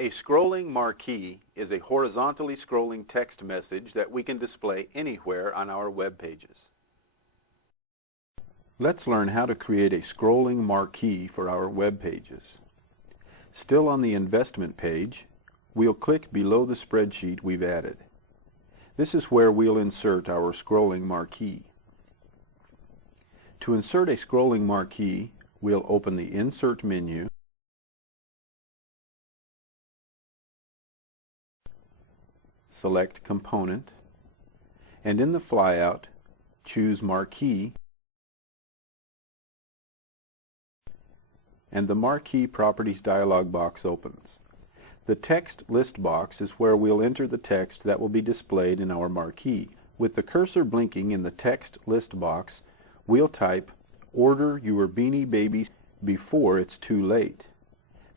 A scrolling marquee is a horizontally scrolling text message that we can display anywhere on our web pages. Let's learn how to create a scrolling marquee for our web pages. Still on the investment page, we'll click below the spreadsheet we've added. This is where we'll insert our scrolling marquee. To insert a scrolling marquee, we'll open the Insert menu, select Component, and in the flyout, choose Marquee, and the Marquee Properties dialog box opens. The text list box is where we'll enter the text that will be displayed in our marquee. With the cursor blinking in the text list box, we'll type, "Order your Beanie Babies before it's too late."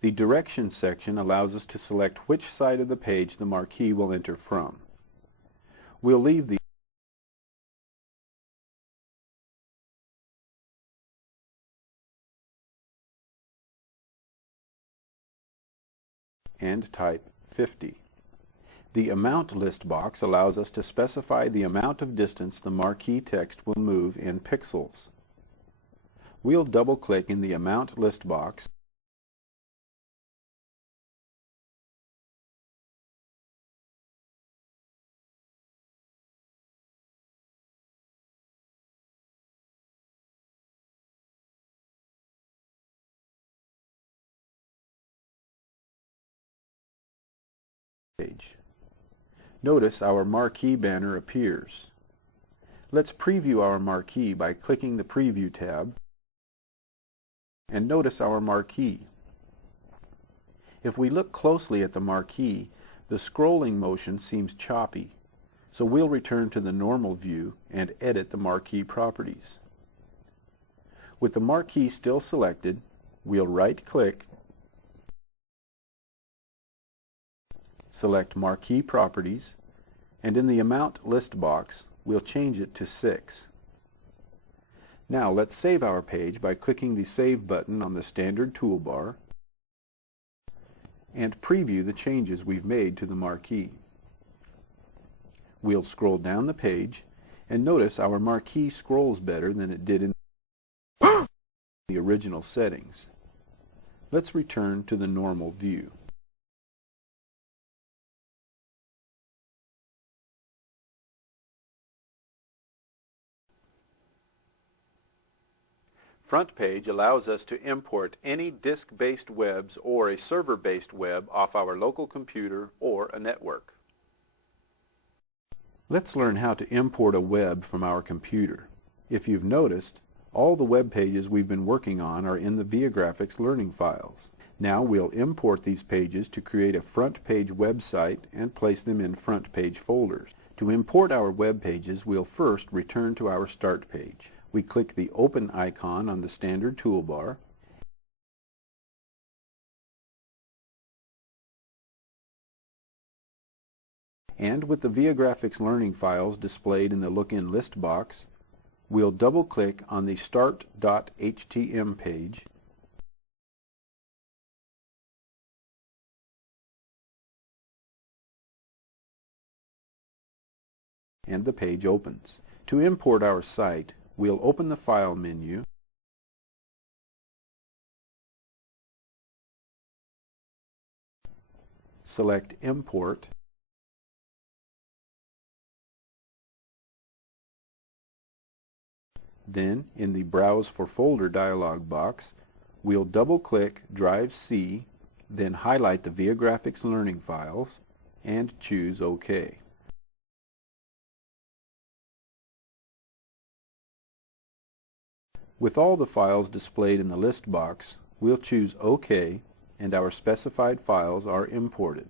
The Directions section allows us to select which side of the page the marquee will enter from. We'll leave the and type 50. The Amount list box allows us to specify the amount of distance the marquee text will move in pixels. We'll double-click in the Amount list box page. Notice our marquee banner appears. Let's preview our marquee by clicking the Preview tab, and notice our marquee. If we look closely at the marquee, the scrolling motion seems choppy, so we'll return to the normal view and edit the marquee properties. With the marquee still selected, we'll right-click, select Marquee Properties, and in the Amount list box, we'll change it to 6. Now let's save our page by clicking the Save button on the standard toolbar and preview the changes we've made to the marquee. We'll scroll down the page and notice our marquee scrolls better than it did in the original settings. Let's return to the normal view. FrontPage allows us to import any disk-based webs or a server-based web off our local computer or a network. Let's learn how to import a web from our computer. If you've noticed, all the web pages we've been working on are in the Viagrafix learning files. Now we'll import these pages to create a FrontPage website and place them in FrontPage folders. To import our web pages, we'll first return to our Start page. We click the Open icon on the standard toolbar, and with the Viagrafix learning files displayed in the Look-in list box, we'll double-click on the Start.htm page and the page opens. To import our site, we'll open the File menu, select Import, then in the Browse for Folder dialog box, we'll double-click Drive C, then highlight the Viagrafix learning files, and choose OK. With all the files displayed in the list box, we'll choose OK, and our specified files are imported.